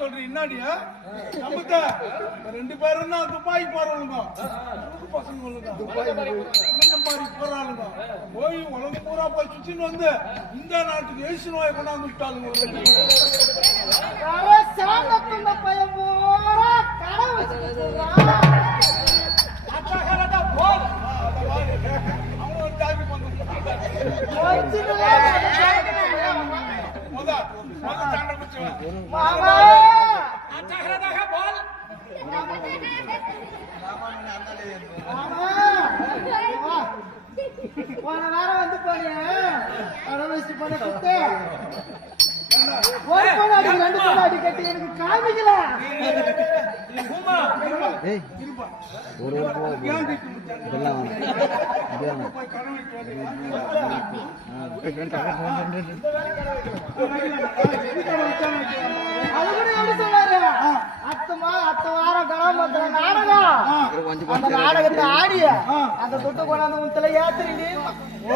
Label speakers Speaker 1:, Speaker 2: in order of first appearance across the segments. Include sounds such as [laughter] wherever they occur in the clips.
Speaker 1: சொல்றேன் என்னாடியா? சம்பத்த ரெண்டு பேரும் தான் துப்பாக்கி போறவங்க புது பசங்க இந்த மாதிரி போறாளுங்க. போய் உலகம் பூரா போய் சுத்தின்னு வந்து இந்த நாட்டுக்கு எய்ஸ் நோயை கொண்டாந்து விட்டாளுங்க.
Speaker 2: போன வாரம் வந்து போனே வச்சுட்டு போன குத்து ஒரு ரெண்டு பொண்ணாடி கட்டி எனக்கு காமிக்கல. அந்த நாடகத்தை ஆடிய அந்த துட்டு கொண்டாந்து முத்துல ஏத்துறீங்க?
Speaker 1: ஓ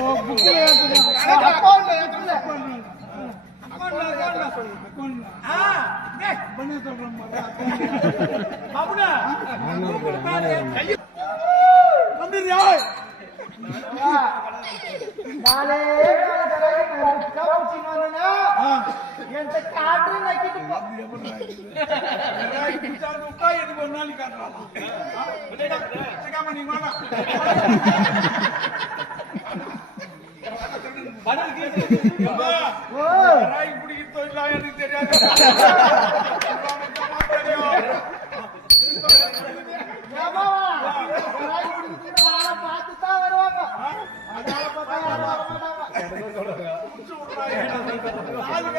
Speaker 1: புக்கில் ஏற்றுங்க
Speaker 2: அக்கௌண்ட்ல ஏத்துறது
Speaker 1: எனக்கு ஒரு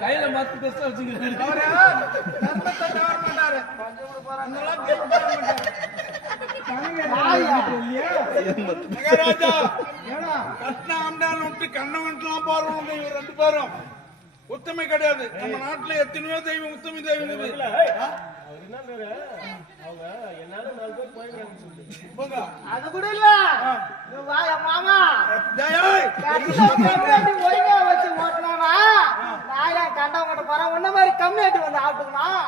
Speaker 3: கையில மத்து பெஸ்ட் வச்சுக்கிறேன்
Speaker 1: அவரு தர்மத்தை தவற மாட்டாரு. பாருங்க இவர் ரெண்டு பேரும் உத்தமை கிடையாது. நம்ம நாட்டுல எத்தனையோ தெய்வம் உத்தமி தெய்வம் இருக்குது. போங்க.
Speaker 2: அது கூட இல்ல. மாமா. ஒழுங்கா வச்சு ஓட்டினானா நான் ஏன் கண்டவங்கிட்ட போறேன்? உன்ன மாதிரி கம்மியாட்டி வந்து ஆட்டுக்கணும்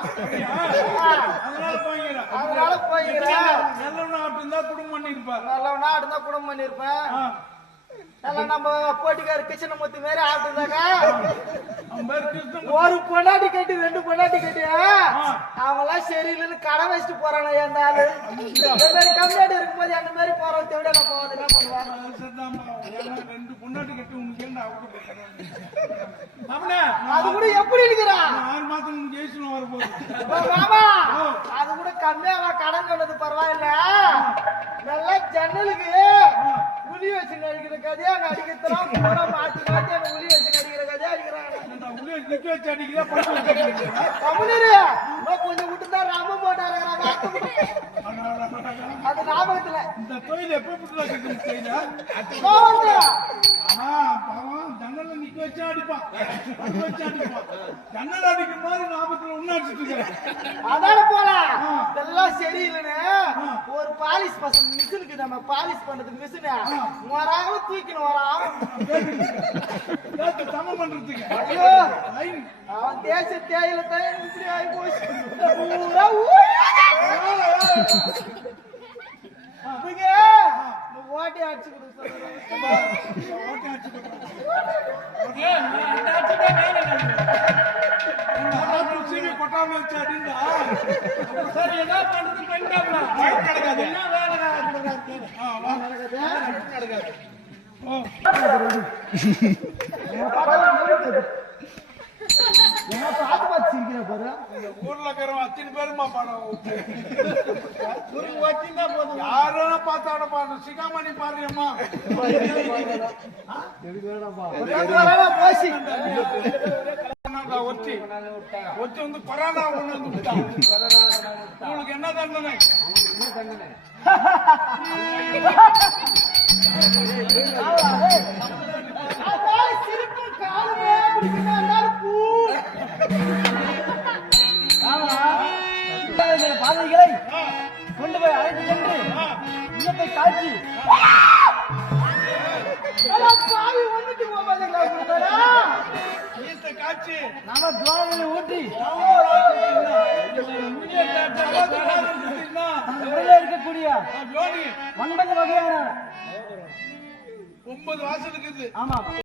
Speaker 1: அதனால போய்க்கிறேன். நல்லவனா அப்படி இருந்தா குடும்பம் பண்ணிருப்பார்.
Speaker 2: நல்லவனா இருந்தா குடும்பம் பண்ணிருப்பேன். நம்ம போட்டிக்கார மாரி ஆட்டுதாங்க
Speaker 1: அவன் பேர் கிருஷ்ணன்
Speaker 2: ஒரு பொண்டாட்டி கட்டி ரெண்டு பொண்டாட்டி கட்டி. அவங்க எல்லாம் சரியில்லைன்னு கடை வச்சுட்டு போறானே அந்த ஆளு. இந்த மாதிரி கம்மியாட்டி இருக்கும்போது அந்த மாதிரி போறோம் தேவையா நான் போவது என்ன.
Speaker 1: ஏன்னா ரெண்டு பொண்டாட்டி கட்டி உனக்கு
Speaker 2: அது கூட எப்படி இருக்கிறான்
Speaker 1: ஆறு மாசம் உனக்கு வரப்போகுது.
Speaker 2: மாமா அது கூட கம்மியா கடன் சொன்னது பரவாயில்ல. நல்லா ஜன்னலுக்கு. உளி வச்சு நடிக்கிற கதையா? நடிக்கிறதுலாம் பூரா மாத்தி மாத்தி அந்த உளி வச்சு நடிக்கிற கதையா அடிக்கிறாங்க
Speaker 1: உள்ளே நிக்க வச்சு அடிக்கிறா, வச்சு?
Speaker 2: தமிழரு கொஞ்சம் விட்டு தான் ராம போட்டாரு அது ஞாபகத்துல.
Speaker 1: இந்த தொழில் எப்ப புட்டுல வச்சு அடிப்பான். நிக்க வச்சு அடிப்பான் ஜன்னல் ஞாபகத்துல அடிச்சிட்டு இருக்கிறேன்.
Speaker 2: அதான போல? இதெல்லாம் சரியில்லைன்னு ஒரு பாலிஷ் பசங்க மிஷினுக்கு நம்ம பாலிஷ் பண்றதுக்கு மிஷினு வராங்க தூக்கின்னு வரான்
Speaker 1: கேட்டு சமம் பண்றதுக்கு.
Speaker 2: ஐயோ. அவன் தேச தேயில தான் இப்படி ஆகி போச்சு. பூரா ஓட்டி அடிச்சு
Speaker 1: கொட்டாம வச்சு அடிந்தா
Speaker 3: சரி என்ன பண்றது பண்ணிட்டாப்ல
Speaker 1: லைன் கிடக்காது
Speaker 3: என்ன வேலை நடக்குது?
Speaker 2: சிரிக்கிற பாரு
Speaker 1: இந்த ஊர்ல பாக்குறவன் அத்தனை பேருமா படம் [laughs]
Speaker 3: வச்சிருந்தா போதும்?
Speaker 1: யாரும் பார்த்தாட பாரு சிகாமணி பாருங்கம்மா. ஒத்தி வந்து கொரோனா வந்து. உங்களுக்கு என்ன தண்டனை?
Speaker 2: சிரிப்பு காலுமே பூ.
Speaker 4: போய் அழைத்து சென்று இன்னத்தை காட்சி
Speaker 2: பாவி வந்துட்டு
Speaker 1: ஈத்த காட்சி.
Speaker 4: நாம துவாரங்களை ஊற்றி அந்த உரையில இருக்கக்கூடிய ஒன்பது வகையான
Speaker 1: ஒன்பது வாசலுக்கு இது.
Speaker 4: ஆமா